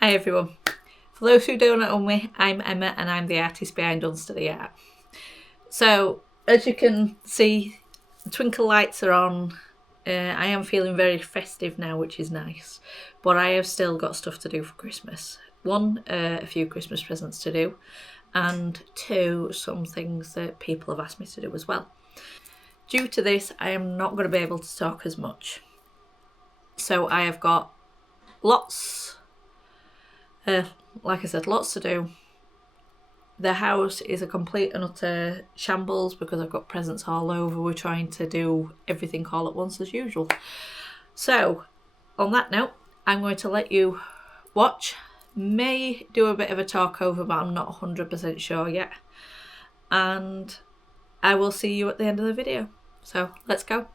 Hi everyone. For those who don't know me, I'm Emma and I'm the artist behind Unsteady Art. So, as you can see, the twinkle lights are on. I am feeling very festive now, which is nice. But I have still got stuff to do for Christmas. One, a few Christmas presents to do. And two, some things that people have asked me to do as well. Due to this, I am not going to be able to talk as much. So I have got lots to do. The house is a complete and utter shambles because I've got presents all over. We're trying to do everything all at once as usual. So, on that note, I'm going to let you watch. May do a bit of a talk over, but I'm not 100% sure yet. And I will see you at the end of the video. So, let's go.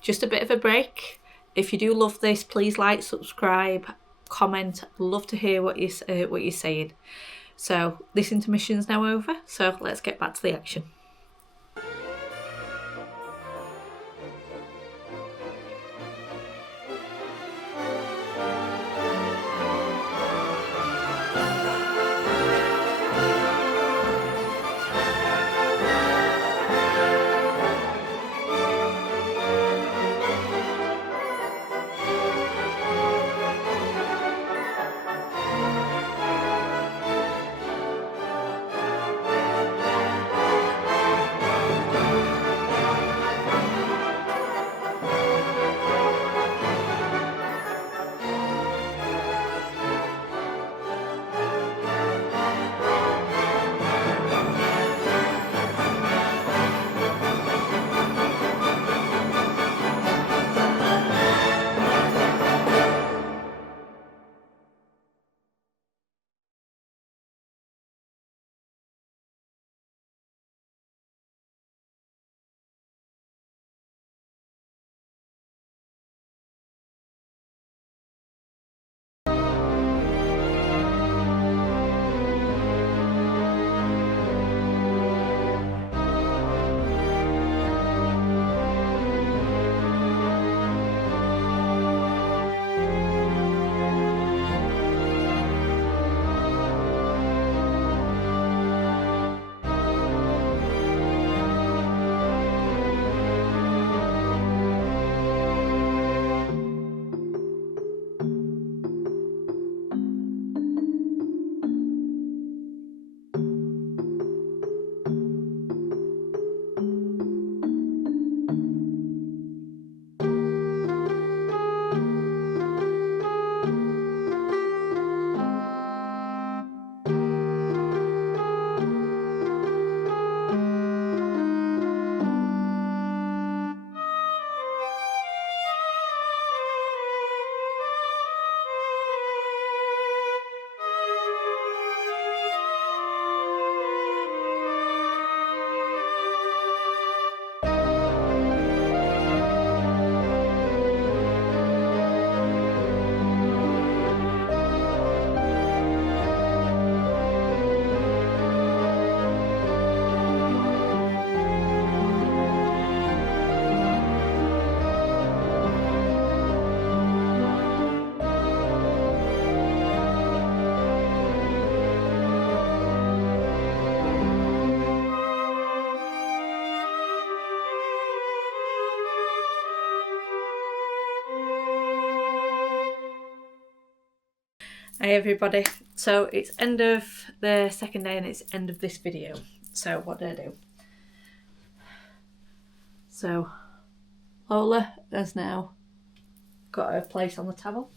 just a bit of a break. If you do love this, please like, subscribe, comment. I'd love to hear what you're saying. So this intermission's now over, so let's get back to the action. Hey everybody, so it's end of the second day and it's end of this video. So what did I do? So Lola has now got her place on the towel.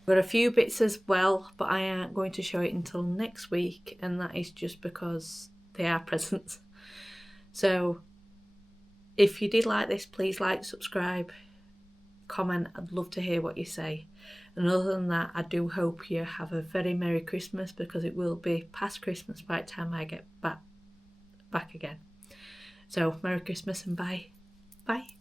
I've got a few bits as well, but I aren't going to show it until next week, and that is just because they are presents. So if you did like this, please like, subscribe, comment. I'd love to hear what you say. And other than that, I do hope you have a very Merry Christmas, because it will be past Christmas by the time I get back again. So Merry Christmas and bye. Bye.